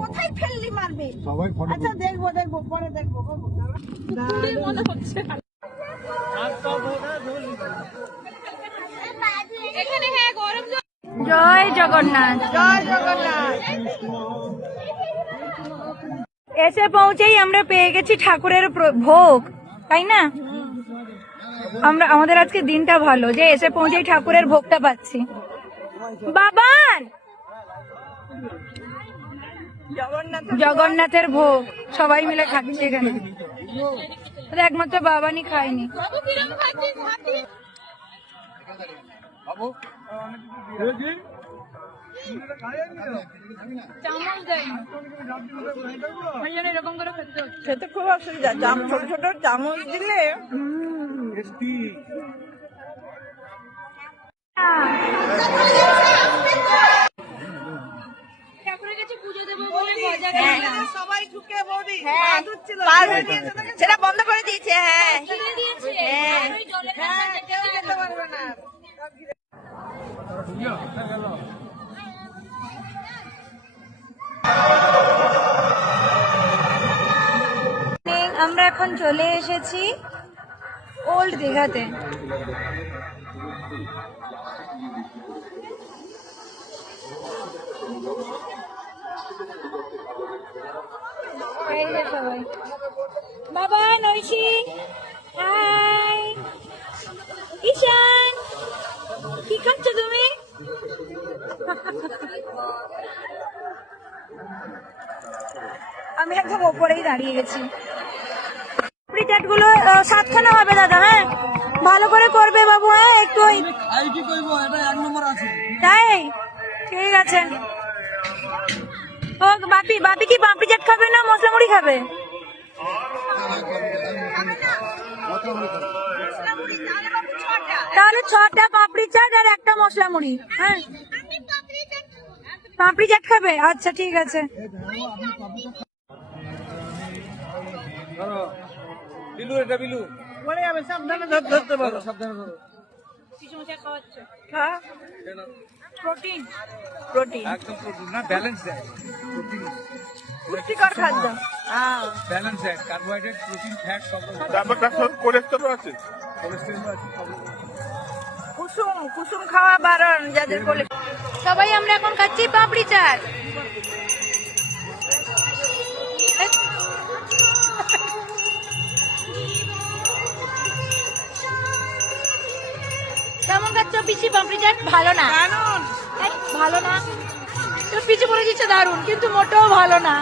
কোথায় ফেললি মারবি? আচ্ছা দেখবো দেখবো পরে দেখবো। মনে হচ্ছে এখানে হ্যাঁ গরম। জয় জগন্নাথ, জয় জগন্নাথ। এসে পৌঁছেই আমরা পেয়ে গেছি ঠাকুরের ভোগ, তাই না? আমাদের আজকে দিনটা ভালো যে এসে পৌঁছেই ঠাকুরের ভোগটা পাচ্ছি। বাবান জগন্নাথের ভোগ সবাই মিলে খাচ্ছে এখানে, একমাত্র বাবানই খায়নি। এরকম করে খেতে খুব অসুবিধা, ছোট ছোট চামচ দিলে। ঠাকুরের কাছে পুজো দেবো বলে সবাই ঢুকে বৌদি সেটা বন্ধ করে দিয়েছে। হ্যাঁ কেউ যেতে পারবে না। আমরা এখন চলে এসেছি ওল্ড দীঘাতে। সবাই বাবা নৈশি, হাই ঈশান, কি করছো তুমি? আমি একদম ওপরেই দাঁড়িয়ে গেছি। চাট গুলো 7খানা হবে দাদা। হ্যাঁ ভালো করে করবে বাবু। হ্যাঁ একটু তাই ঠিক আছে। ও বাপি বাপি কি পাপড়ি চাট খাবে না মশলা মুড়ি খাবে? তাহলে 6টা পাপড়ি চাট আর 1টা মশলা মুড়ি। হ্যাঁ পাপড়ি চাট খাবে, আচ্ছা ঠিক আছে। বিলু এটা বিলু পড়ে যাবে, সাবধানে ধরতে পারো, সাবধানে ধরো। কিসমোচা খাওয়াচ্ছে, হ্যাঁ প্রোটিন প্রোটিন একদম প্রোটিন না, ব্যালেন্স ডায়েট, প্রোটিন পুষ্টিকর খাদ্য। হ্যাঁ balance diet, carbohydrate protein fat সব। ব্যাপারটা কোলেস্টেরল আছে, কোলেস্টেরল আছে। কুসুম কুসুম খাওয়া বারণ যাদের সবাই আমরা এখন খাচ্ছি পাপড়ি চাট। কেমন খাচ্ছ পিসি পাপড়ি চাট? ভালো না, ভালো না। পিসি বলে দিচ্ছে দারুন, কিন্তু মোটেও ভালো না।